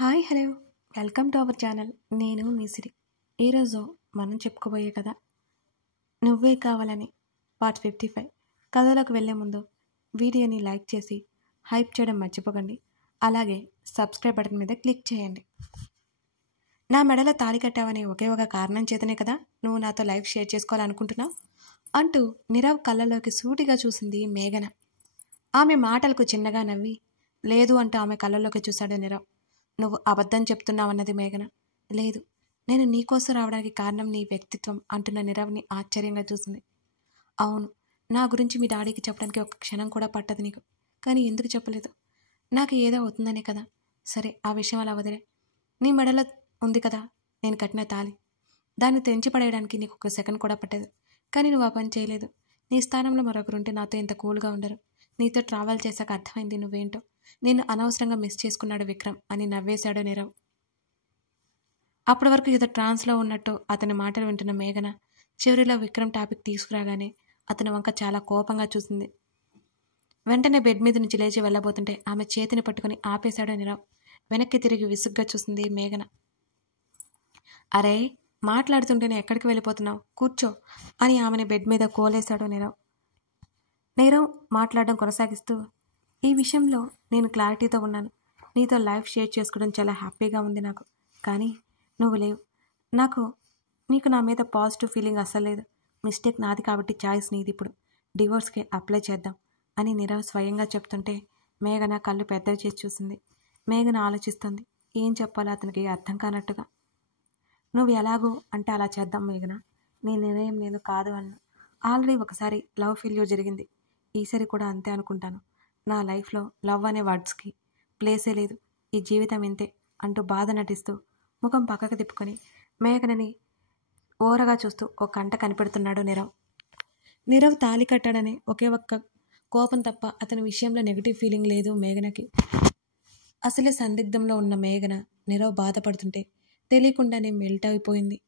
Hi hello welcome to our channel. నేను మీ సిరి. ఈరోజు మనం చెప్పుకోబోయే కథ నువ్వే కావాలని పార్ట్ 55. కథలోకి వెళ్ళే ముందు వీడియోని లైక్ చేసి హైప్ చేయడం మర్చిపోకండి. అలాగే సబ్స్క్రైబ్ బటన్ మీద క్లిక్ చేయండి. నా మెడలో తాళి కట్టావనే ఒకే ఒక కారణం చేతనే కదా నువ్వు నాతో లైఫ్ షేర్ చేసుకోవాలనుకుంటున్నావు అంటూ నీరవ్ కళ్ళలోకి సూటిగా చూసింది మేఘన. ఆమె మాటలకు చిన్నగా నవ్వి లేదు అంటూ ఆమె కళ్ళలోకి చూశాడు నీరవ్. నువ్వు అబద్ధం చెప్తున్నావన్నది మేఘన. లేదు, నేను నీకోసం రావడానికి కారణం నీ వ్యక్తిత్వం అంటున్న నీరవ్ని ఆశ్చర్యంగా చూసింది. అవును, నా గురించి మీ డాడీకి చెప్పడానికి ఒక క్షణం కూడా పట్టదు నీకు. కానీ ఎందుకు చెప్పలేదు? నాకు ఏదో అవుతుందనే కదా. సరే, ఆ విషయం అలా వదిలే. నీ మెడలో ఉంది కదా నేను కట్టిన తాళి. దాన్ని తెంచి పడేయడానికి నీకు ఒక సెకండ్ కూడా పట్టదు. కానీ నువ్వు ఆ పని చేయలేదు. నీ స్థానంలో మరొకరుంటే నాతో ఇంత కూల్గా ఉండరు. నీతో ట్రావెల్ చేశాక అర్థమైంది నువ్వేంటో. నిన్ను అనవసరంగా మిస్ చేసుకున్నాడు విక్రమ్ అని నవ్వేశాడు నీరవ్. అప్పటి వరకు ఏదో ట్రాన్స్లో ఉన్నట్టు అతని మాటలు వింటున్న మేఘన చివరిలో విక్రమ్ టాపిక్ తీసుకురాగానే అతని వంక చాలా కోపంగా చూసింది. వెంటనే బెడ్ మీద నుంచి లేచి వెళ్ళబోతుంటే ఆమె చేతిని పట్టుకుని ఆపేశాడు నీరవ్. వెనక్కి తిరిగి విసుగ్గా చూసింది మేఘన. అరే, మాట్లాడుతుంటేనే ఎక్కడికి వెళ్ళిపోతున్నావు? కూర్చో అని ఆమెని బెడ్ మీద కోలేశాడు నీరవ్. నీరవ్ మాట్లాడడం కొనసాగిస్తూ, ఈ విషయంలో నేను క్లారిటీతో ఉన్నాను. నీతో లైఫ్ షేర్ చేసుకోవడం చాలా హ్యాపీగా ఉంది నాకు. కానీ నువ్వు లేవు. నీకు నా మీద పాజిటివ్ ఫీలింగ్ అస్సలు లేదు. మిస్టేక్ నాది కాబట్టి చాయిస్ నీది. ఇప్పుడు డివోర్స్కి అప్లై చేద్దాం అని నీరవ్ స్వయంగా చెప్తుంటే మేఘన కళ్ళు పెద్దవి చేసి చూసింది. మేఘన ఆలోచిస్తుంది. ఏం చెప్పాలో అతనికి అర్థం కానట్టుగా. నువ్వు ఎలాగో అంటే అలా చేద్దాం మేఘన. నీ నిర్ణయం నేను కాదు అన్నా. ఆల్రెడీ ఒకసారి లవ్ ఫెయిల్యూర్ జరిగింది. ఈసారి కూడా అంతే అనుకుంటాను. నా లైఫ్లో లవ్ అనే వర్డ్స్కి ప్లేసే లేదు. ఈ జీవితం ఇంతే అంటూ బాధ నటిస్తూ ముఖం పక్కకు తిప్పుకొని మేఘనని ఓరగా చూస్తూ ఒక కంట కనిపెడుతున్నాడు నీరవ్. నీరవ్ తాళి కట్టాడనే ఒకే ఒక్క కోపం తప్ప అతని విషయంలో నెగిటివ్ ఫీలింగ్ లేదు మేఘనకి. అసలే సందిగ్ధంలో ఉన్న మేఘన నీరవ్ బాధపడుతుంటే తెలియకుండానే మెల్ట్ అయిపోయింది.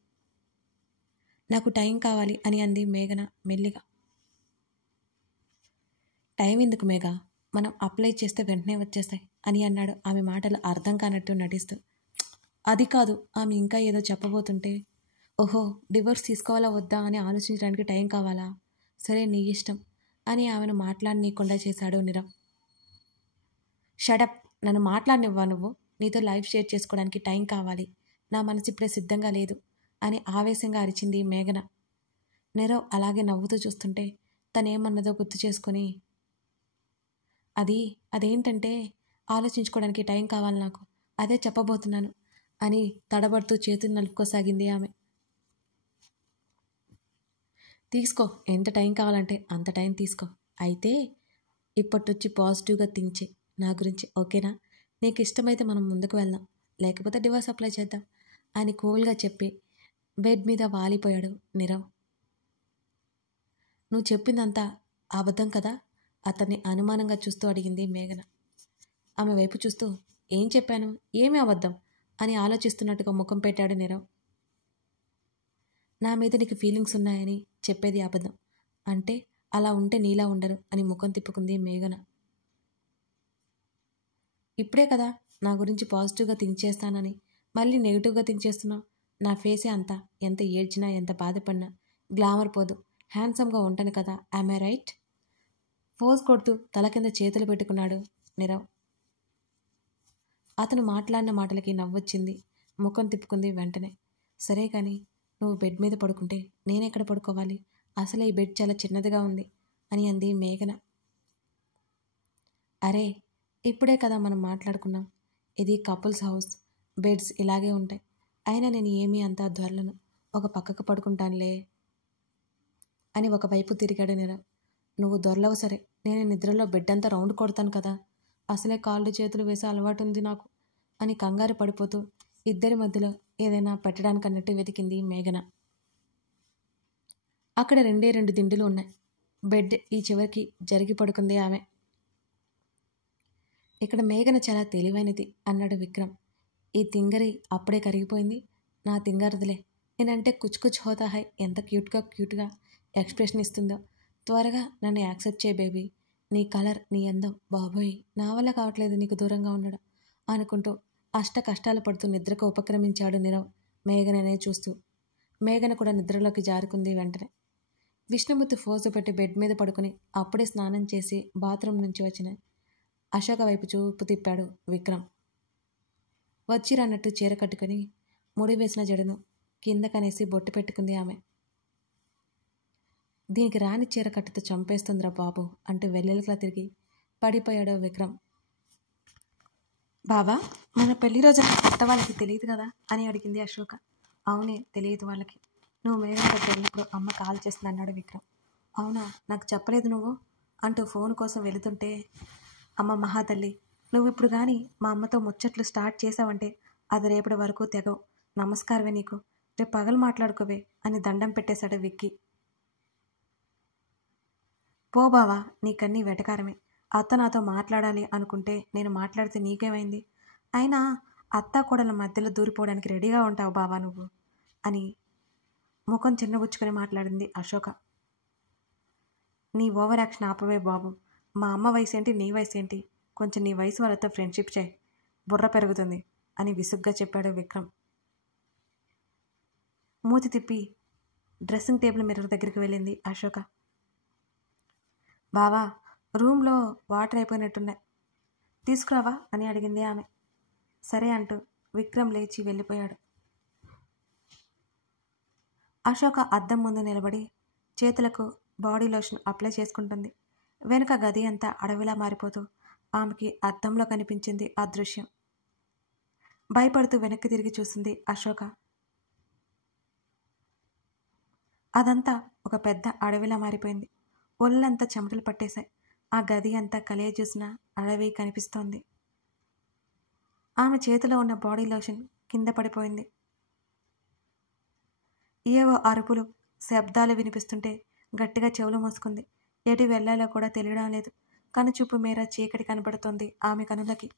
నాకు టైం కావాలి అని అంది మేఘన మెల్లిగా. టైం ఎందుకు మేఘ? మనం అప్లై చేస్తే వెంటనే వచ్చేస్తాయి అని అన్నాడు ఆమె మాటలు అర్థం కానట్టు నటిస్తూ. అది కాదు, ఆమె ఇంకా ఏదో చెప్పబోతుంటే, ఓహో, డివోర్స్ తీసుకోవాలా వద్దా అని ఆలోచించడానికి టైం కావాలా? సరే, నీ ఇష్టం అని ఆమెను మాట్లాడనీయకుండా చేశాడు నీరవ్. షడప్, నన్ను మాట్లాడనివ్వా నువ్వు? నీతో లైఫ్ షేర్ చేసుకోవడానికి టైం కావాలి. నా మనసు ఇప్పుడే సిద్ధంగా లేదు అని ఆవేశంగా అరిచింది మేఘన. నీరవ్ అలాగే నవ్వుతూ చూస్తుంటే తనేమన్నదో గుర్తు చేసుకొని, అదేంటంటే ఆలోచించుకోవడానికి టైం కావాలి నాకు, అదే చెప్పబోతున్నాను అని తడబడుతూ చేతులు నలుపుకోసాగింది ఆమె. తీసుకో, ఎంత టైం కావాలంటే అంత టైం తీసుకో. అయితే ఇప్పటినుంచి పాజిటివ్గా థింక్ చేయి నా గురించి, ఓకేనా? నీకు ఇష్టమైతే మనం ముందుకు వెళ్దాం, లేకపోతే డివోర్స్ అప్లై చేద్దాం అని కూల్గా చెప్పి బెడ్ మీద వాలిపోయాడు నీరవ్. నువ్వు చెప్పిందంతా అబద్ధం కదా? అతన్ని అనుమానంగా చూస్తూ అడిగింది మేఘన. ఆమె వైపు చూస్తూ, ఏం చెప్పాను? ఏమి అబద్ధం అని ఆలోచిస్తున్నట్టుగా ముఖం పెట్టాడు నీరవ్. నా మీద నీకు ఫీలింగ్స్ ఉన్నాయని చెప్పేది అబద్ధం అంటే అలా ఉంటే నీలా ఉండరు అని ముఖం తిప్పుకుంది మేఘన. ఇప్పుడే కదా నా గురించి పాజిటివ్గా థింక్ చేస్తానని మళ్ళీ నెగిటివ్గా థింక్ చేస్తున్నావు. నా ఫేసే అంతా, ఎంత ఏడ్చినా ఎంత బాధపడినా గ్లామర్ పోదు. హ్యాండ్సమ్గా ఉంటాను కదా, ఐ రైట్? ఫోజ్ కొడుతూ తల కింద చేతులు పెట్టుకున్నాడు నీరవ్. అతను మాట్లాడిన మాటలకి నవ్వొచ్చింది. ముఖం తిప్పుకుంది వెంటనే. సరే కానీ నువ్వు బెడ్ మీద పడుకుంటే నేనెక్కడ పడుకోవాలి? అసలే ఈ బెడ్ చాలా చిన్నదిగా ఉంది అని అంది మేఘన. అరే, ఇప్పుడే కదా మనం మాట్లాడుకున్నాం. ఇది కపుల్స్ హౌస్, బెడ్స్ ఇలాగే ఉంటాయి. అయినా నేను ఏమీ అంతా దొరలను, ఒక పక్కకు పడుకుంటానులే అని ఒకవైపు తిరిగాడు నీరవ్. నువ్వు దొరలవు సరే, నేను నిద్రలో బెడ్ అంతా రౌండ్ కొడతాను కదా. అసలే కాళ్ళు చేతులు వేసే అలవాటు ఉంది నాకు అని కంగారు పడిపోతూ ఇద్దరి మధ్యలో ఏదైనా పెట్టడానికి అన్నట్టు వెతికింది మేఘన. అక్కడ రెండు దిండులు ఉన్నాయి. బెడ్ ఈ చివరికి జరిగి పడుకుంది ఆమె. ఇక్కడ మేఘన చాలా తెలివైనది అన్నాడు విక్రమ్. ఈ తింగరి అప్పుడే కరిగిపోయింది. నా తింగరదిలే, నేనంటే కుచ్ హోతా హై. ఎంత క్యూట్గా ఎక్స్ప్రెషన్ ఇస్తుందో. త్వరగా నన్ను యాక్సెప్ట్ చేయి బేబీ. నీ కలర్, నీ అందం, బాబోయ్ నా వల్ల కావట్లేదు నీకు దూరంగా ఉండడం అనుకుంటూ అష్ట కష్టాలు పడుతూ నిద్రకు ఉపక్రమించాడు నీరవ్ మేఘననే చూస్తూ. మేఘన కూడా నిద్రలోకి జారుకుంది వెంటనే. విష్ణుమూర్తి ఫోజు పెట్టి బెడ్ మీద పడుకుని అప్పుడే స్నానం చేసి బాత్రూమ్ నుంచి వచ్చిన అశోక వైపు చూపు తిప్పాడు విక్రమ్. వచ్చిరన్నట్టు చీర కట్టుకుని ముడి వేసిన జడను కిందకనేసి బొట్టు పెట్టుకుంది ఆమె. దీనికి రాని చీర కట్టుతో చంపేస్తుందిరా బాబు అంటూ వెల్లెలకలా తిరిగి పడిపోయాడు విక్రమ్. బావా, మన పెళ్లి రోజున కొత్త వాళ్ళకి తెలియదు కదా అని అడిగింది అశోక. అవునే, తెలియదు వాళ్ళకి. నువ్వు మేఘన దగ్గర వెళ్ళినప్పుడు అమ్మ కాల్ చేస్తుంది అన్నాడు విక్రమ్. అవునా, నాకు చెప్పలేదు నువ్వు అంటూ ఫోన్ కోసం వెళుతుంటే, అమ్మ మహాతల్లి, నువ్వు ఇప్పుడు కానీ మా అమ్మతో ముచ్చట్లు స్టార్ట్ చేసావంటే అది రేపటి వరకు తెగవు. నమస్కారమే నీకు, రేపు పగలు మాట్లాడుకోవే అని దండం పెట్టేశాడు విక్కీ. పో బావా, నీకన్నీ వెటకారమే. అత్త నాతో మాట్లాడాలి అనుకుంటే నేను మాట్లాడితే నీకేమైంది? అయినా అత్త కోడల మధ్యలో దూరిపోవడానికి రెడీగా ఉంటావు బావా నువ్వు అని ముఖం చిన్నబుచ్చుకొని మాట్లాడింది అశోక. నీ ఓవర్ యాక్షన్ ఆపవే బాబు. మా అమ్మ వయసు ఏంటి, నీ వయసు ఏంటి? కొంచెం నీ వయసు వాళ్ళతో ఫ్రెండ్షిప్ చేయి, బుర్ర పెరుగుతుంది అని విసుగ్గా చెప్పాడు విక్రమ్. మూతి తిప్పి డ్రెస్సింగ్ టేబుల్ మిర్రర్ దగ్గరికి వెళ్ళింది అశోక. బావా, రూమ్లో వాటర్ అయిపోయినట్టున్నాయి, తీసుకురావా అని అడిగింది ఆమె. సరే అంటూ విక్రమ్ లేచి వెళ్ళిపోయాడు. అశోక అద్దం ముందు నిలబడి చేతులకు బాడీ లోషన్ అప్లై చేసుకుంటుంది. వెనుక గది అంతా అడవిలా మారిపోతూ ఆమెకి అద్దంలో కనిపించింది ఆ దృశ్యం. భయపడుతూ వెనక్కి తిరిగి చూసింది అశోక. అదంతా ఒక పెద్ద అడవిలా మారిపోయింది. ఒళ్ళంతా చెమటలు పట్టేశాయి. ఆ గది అంతా కలియ చూసిన అడవి కనిపిస్తోంది. ఆమె చేతిలో ఉన్న బాడీ లోషన్ కింద పడిపోయింది. ఏవో అరుపులు, శబ్దాలు వినిపిస్తుంటే గట్టిగా చెవులు మూసుకుంది. ఎటు వెళ్లాలో కూడా తెలియడం లేదు. కనుచూపు మేర చీకటి కనబడుతోంది ఆమె కనులకి.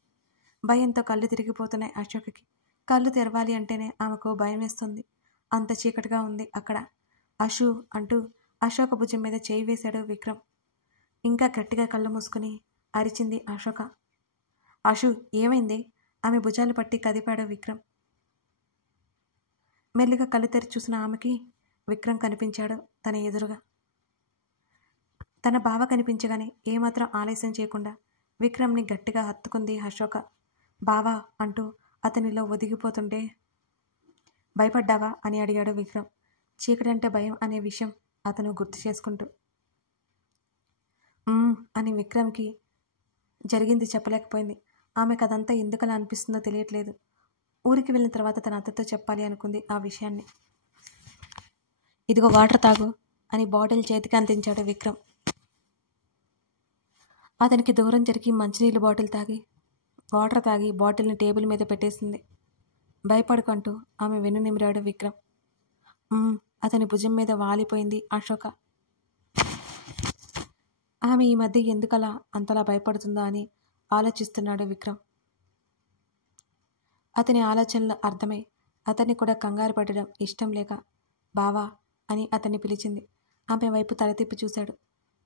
భయంతో కళ్ళు తిరిగిపోతున్నాయి అశోకకి. కళ్ళు తెరవాలి అంటేనే ఆమెకు భయం వేస్తుంది. అంత చీకటిగా ఉంది అక్కడ. అశు అంటూ అశోక భుజం మీద చేయి వేశాడు విక్రమ్. ఇంకా గట్టిగా కళ్ళు మూసుకుని అరిచింది అశోక. అశు, ఏమైంది? ఆమె భుజాలు పట్టి కదిపాడు విక్రమ్. మెల్లిగా కళ్ళు తెరిచి చూసిన ఆమెకి విక్రమ్ కనిపించాడు తన ఎదురుగా. తన బావ కనిపించగానే ఏమాత్రం ఆలస్యం చేయకుండా విక్రమ్ని గట్టిగా హత్తుకుంది అశోక. బావా అంటూ అతనిలో ఒదిగిపోతుంటే, భయపడ్డావా అని అడిగాడు విక్రమ్, చీకటంటే భయం అనే విషయం అతను గుర్తు చేసుకుంటూ. అని విక్రమ్కి జరిగింది చెప్పలేకపోయింది. ఆమెకు అదంతా ఎందుకలా అనిపిస్తుందో తెలియట్లేదు. ఊరికి వెళ్ళిన తర్వాత తన అత్తతో చెప్పాలి అనుకుంది ఆ విషయాన్ని. ఇదిగో వాటర్ తాగు అని బాటిల్ చేతికి అందించాడు విక్రమ్. అతనికి దూరం జరిగి మంచినీళ్ళు బాటిల్ తాగి వాటర్ తాగి బాటిల్ని టేబుల్ మీద పెట్టేసింది. భయపడుకుంటూ ఆమె వెన్ను నిమిరాడు విక్రమ్. అతని భుజం మీద వాలిపోయింది అశోక. ఆమె ఈ మధ్య ఎందుకలా అంతలా భయపడుతుందో అని ఆలోచిస్తున్నాడు విక్రమ్. అతని ఆలోచనలు అర్థమై అతన్ని కూడా కంగారు పడడం ఇష్టం లేక బావా అని అతన్ని పిలిచింది. ఆమె వైపు తల తిప్పి చూశాడు.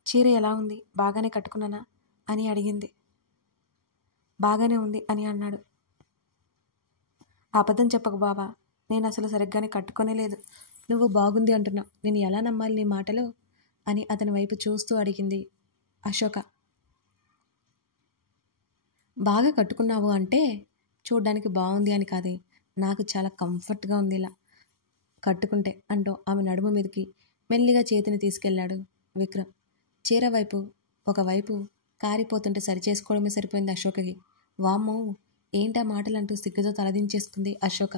చీర ఎలా ఉంది, బాగానే కట్టుకున్నానా అని అడిగింది. బాగానే ఉంది అని అన్నాడు. అబద్ధం చెప్పకు బావా, నేను అసలు సరిగ్గానే కట్టుకోనే లేదు. నువ్వు బాగుంది అంటున్నావు, నేను ఎలా నమ్మాలి నీ మాటలు అని అతని వైపు చూస్తూ అడిగింది అశోక. బాగా కట్టుకున్నావు అంటే చూడ్డానికి బాగుంది అని కాదే, నాకు చాలా కంఫర్ట్గా ఉంది ఇలా కట్టుకుంటే అంటూ ఆమె నడుము మీదకి మెల్లిగా చేతిని తీసుకెళ్లాడు విక్రమ్. చీర వైపు ఒకవైపు కారిపోతుంటే సరిచేసుకోవడమే సరిపోయింది అశోకకి. వామ్మో, ఏంటా మాటలంటూ సిగ్గుతో తలదించేసుకుంది అశోక.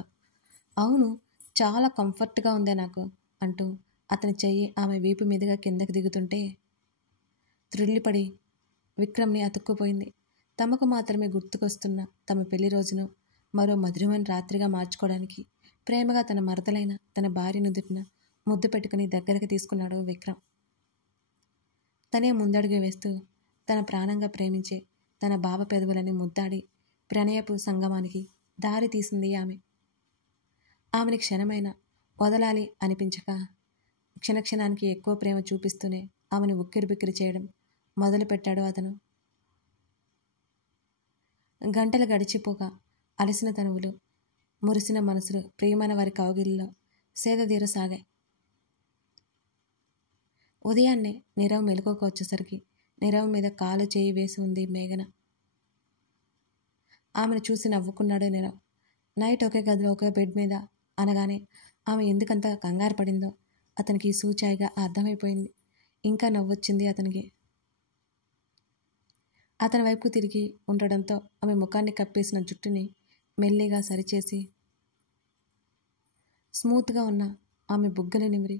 అవును, చాలా కంఫర్ట్గా ఉందే నాకు అంటూ అతని చెయ్యి ఆమె వీపు మీదుగా కిందకి దిగుతుంటే త్రుళ్ళిపడి విక్రమ్ని అతుక్కుపోయింది. తమకు మాత్రమే గుర్తుకొస్తున్న తమ పెళ్లి రోజును మరో మధురమైన రాత్రిగా మార్చుకోవడానికి ప్రేమగా తన మరదలైన తన భార్య నుదుటిన ముద్దు పెట్టుకుని దగ్గరికి తీసుకున్నాడు విక్రమ్. తనే ముందడుగు వేస్తూ తన ప్రాణంగా ప్రేమించే తన బావ పెదవులని ముద్దాడి ప్రణయపు సంగమానికి దారి తీసింది ఆమె. ఆమెని క్షణమైన వదలాలి అనిపించక క్షణక్షణానికి ఎక్కువ ప్రేమ చూపిస్తూనే ఆమెను ఉక్కిరిబిక్కిరి చేయడం మొదలుపెట్టాడు అతను. గంటలు గడిచిపోగా అలసిన తనువులు, మురిసిన మనసులు ప్రియమైన వారి కౌగిలిలో సేదతీరసాగాయి. ఉదయాన్నే నీరవ్ మెలకువకు వచ్చేసరికి నీరవ్ మీద కాలు చేయి వేసి ఉంది మేఘన. ఆమెను చూసి నవ్వుకున్నాడు నీరవ్. నైట్ ఒకే గదిలో ఒకే బెడ్ మీద అనగానే ఆమె ఎందుకంత కంగారు పడిందో అతనికి సూచాయిగా అర్థమైపోయింది. ఇంకా నవ్వొచ్చింది అతనికి. అతని వైపుకు తిరిగి ఉండడంతో ఆమె ముఖాన్ని కప్పేసిన జుట్టుని మెల్లిగా సరిచేసి స్మూత్గా ఉన్న ఆమె బుగ్గలు నిమిరి,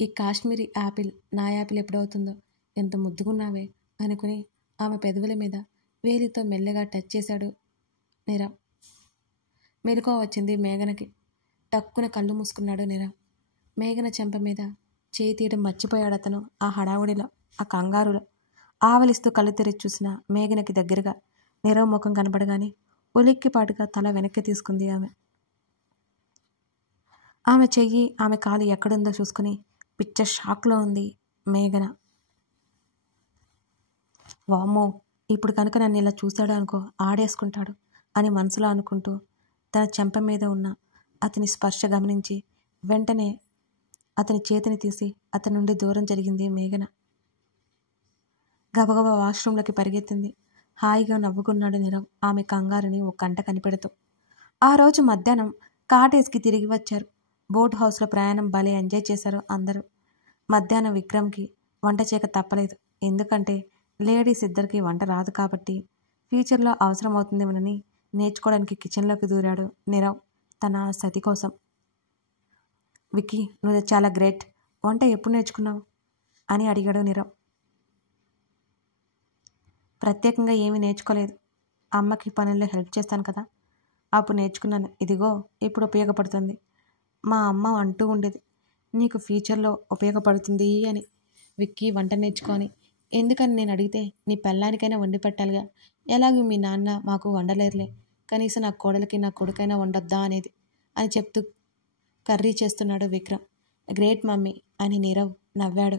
ఈ కాశ్మీరీ యాపిల్ నా యాపిల్ ఎప్పుడవుతుందో, ఎంత ముద్దుగున్నావే అనుకుని ఆమె పెదవుల మీద వేలితో మెల్లగా టచ్ చేశాడు నీరవ్. మెలకువ వచ్చింది మేఘనకి. టక్కున కళ్ళు మూసుకున్నాడు నీరవ్. మేఘన చెంప మీద చేయి తీయడం మర్చిపోయాడు అతను. ఆ హడావుడిలో, ఆ కంగారులో ఆవలిస్తూ కళ్ళు తెరిచి చూసిన మేఘనకి దగ్గరగా నీరవ్ ముఖం కనపడగానే ఉలిక్కిపాటుగా తల వెనక్కి తీసుకుంది ఆమె. ఆమె చెయ్యి, ఆమె కాలు ఎక్కడుందో చూసుకుని పిచ్చ షాక్లో ఉంది మేఘన. వామ్మో, ఇప్పుడు కనుక నన్ను ఇలా చూశాడు అనుకో, ఆడేసుకుంటాడు అని మనసులో అనుకుంటూ తన చెంప మీద ఉన్న అతని స్పర్శ గమనించి వెంటనే అతని చేతిని తీసి అతని నుండి దూరం జరిగింది మేఘన. గబగబా వాష్రూమ్లోకి పరిగెత్తింది. హాయిగా నవ్వుకున్నాడు నీరవ్ ఆమె కంగారుని ఓ కంట కనిపెడుతూ. ఆ రోజు మధ్యాహ్నం కాటేజ్కి తిరిగి వచ్చారు. బోట్ హౌస్లో ప్రయాణం భలే ఎంజాయ్ చేశారు అందరూ. మధ్యాహ్నం విక్రమ్కి వంట చేయక తప్పలేదు. ఎందుకంటే లేడీస్ ఇద్దరికి వంట రాదు కాబట్టి ఫ్యూచర్లో అవసరం అవుతుందేమోనని నేర్చుకోవడానికి కిచెన్లోకి దూరాడు నీరవ్ తన సతి కోసం. విక్కీ, నువ్వు చాలా గ్రేట్, వంట ఎప్పుడు నేర్చుకున్నావు అని అడిగాడు నీరవ్. ప్రత్యేకంగా ఏమీ నేర్చుకోలేదు. అమ్మకి పనుల్లో హెల్ప్ చేస్తాను కదా, అప్పుడు నేర్చుకున్నాను. ఇదిగో ఇప్పుడు ఉపయోగపడుతుంది. మా అమ్మ అంటూ ఉండేది, నీకు ఫ్యూచర్లో ఉపయోగపడుతుంది అని విక్కీ వంట నేర్చుకొని. ఎందుకని నేను అడిగితే నీ పెళ్ళానికైనా వండి పెట్టాలిగా, ఎలాగూ మీ నాన్న మాకు వండలేరులే, కనీసం నా కోడలికి నా కొడుకైనా వండొద్దా అనేది అని చెప్తూ కర్రీ చేస్తున్నాడు విక్రమ్. గ్రేట్ మమ్మీ అని నీరవ్ నవ్వాడు.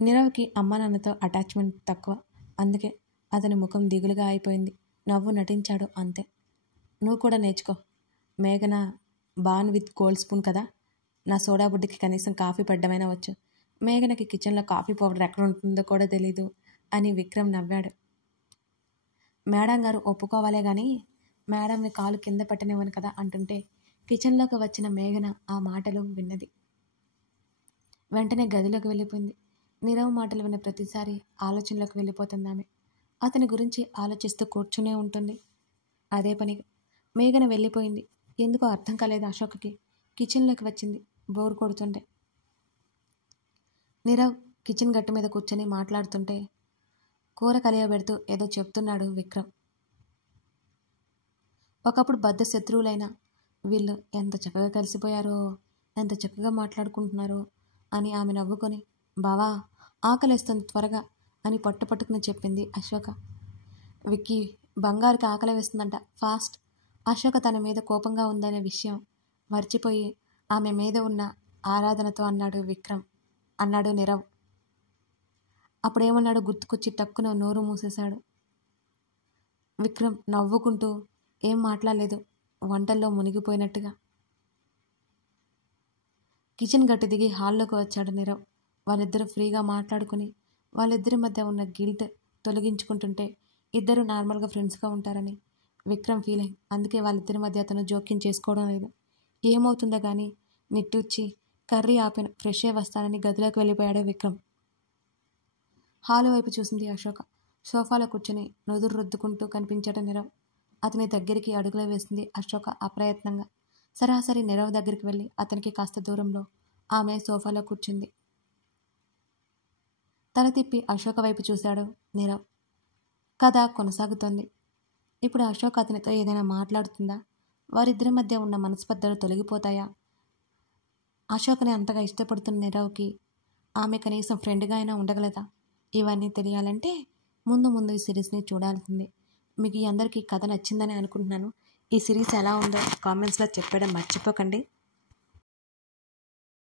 నీరవ్కి అమ్మ నాన్నతో అటాచ్మెంట్ తక్కువ, అందుకే అతని ముఖం దిగులుగా అయిపోయింది. నవ్వు నటించాడు అంతే. నువ్వు కూడా నేర్చుకో. మేఘన బాన్ విత్ గోల్డ్ స్పూన్ కదా, నా సోడా బుడ్డికి కనీసం కాఫీ పెట్టడమైనా వచ్చు. మేఘనకి కిచెన్లో కాఫీ పౌడర్ ఎక్కడ ఉంటుందో కూడా తెలీదు అని విక్రమ్ నవ్వాడు. మేడం గారు ఒప్పుకోవాలే కానీ మేడంని కాలు కింద పెట్టనివ్వను కదా అంటుంటే కిచెన్లోకి వచ్చిన మేఘన ఆ మాటలు విన్నది. వెంటనే గదిలోకి వెళ్ళిపోయింది. నీరవ్ మాటలు విన్న ప్రతిసారి ఆలోచనలోకి వెళ్ళిపోతుంది ఆమె. అతని గురించి ఆలోచిస్తూ కూర్చునే ఉంటుంది. అదే పనిగా మేఘన వెళ్ళిపోయింది. ఎందుకో అర్థం కాలేదు అశోక్కి. కిచెన్లోకి వచ్చింది బోర్ కొడుతుంటే. నీరవ్ కిచెన్ గట్టు మీద కూర్చొని మాట్లాడుతుంటే కూర కలియబెడుతూ ఏదో చెప్తున్నాడు విక్రమ్. ఒకప్పుడు బద్ద శత్రువులైన వీళ్ళు ఎంత చక్కగా కలిసిపోయారో, ఎంత చక్కగా మాట్లాడుకుంటున్నారో అని ఆమె నవ్వుకొని, బావా ఆకలేస్తుంది త్వరగా అని పట్టుకుని చెప్పింది అశోక. విక్కీ, బంగారుకి ఆకలి వేస్తుందంట, ఫాస్ట్. అశోక తన మీద కోపంగా ఉందనే విషయం మర్చిపోయి ఆమె మీద ఉన్న ఆరాధనతో అన్నాడు నీరవ్. అప్పుడేమన్నాడు గుర్తుకొచ్చి టక్కున నోరు మూసేశాడు. విక్రమ్ నవ్వుకుంటూ ఏం మాట్లాడలేదు, వంటల్లో మునిగిపోయినట్టుగా. కిచెన్ గట్టు దిగి హాల్లోకి వచ్చాడు నీరవ్. వాళ్ళిద్దరూ ఫ్రీగా మాట్లాడుకుని వాళ్ళిద్దరి మధ్య ఉన్న గిల్ట్ తొలగించుకుంటుంటే ఇద్దరు నార్మల్గా ఫ్రెండ్స్గా ఉంటారని విక్రమ్ ఫీలింగ్. అందుకే వాళ్ళిద్దరి మధ్య అతను జోక్యం చేసుకోవడం లేదు. ఏమవుతుందో కానీ నిట్టూర్చి కర్రీ ఆపిన ఫ్రెష్ అయి వస్తానని గదిలోకి వెళ్ళిపోయాడు విక్రమ్. హాలు వైపు చూసింది అశోక. సోఫాలో కూర్చొని నుదురు రుద్దుకుంటూ కనిపించాడు నీరవ్. అతని దగ్గరికి అడుగులు వేసింది అశోక అప్రయత్నంగా. సరాసరి నీరవ్ దగ్గరికి వెళ్ళి అతనికి కాస్త దూరంలో ఆమె సోఫాలో కూర్చుంది. తల తిప్పి అశోక వైపు చూశాడు నీరవ్. కథ కొనసాగుతోంది. ఇప్పుడు అశోక్ అతనితో ఏదైనా మాట్లాడుతుందా? వారిద్దరి మధ్య ఉన్న మనస్పర్ధలు తొలగిపోతాయా? అశోక్ని అంతగా ఇష్టపడుతున్న నీరవ్కి ఆమె కనీసం ఫ్రెండ్గా అయినా ఉండగలదా? ఇవన్నీ తెలియాలంటే ముందు ఈ సిరీస్ని చూడాల్సిందే. మీకు ఈ అందరికీ కథ నచ్చిందని అనుకుంటున్నాను. ఈ సిరీస్ ఎలా ఉందో కామెంట్స్లో చెప్పడం మర్చిపోకండి.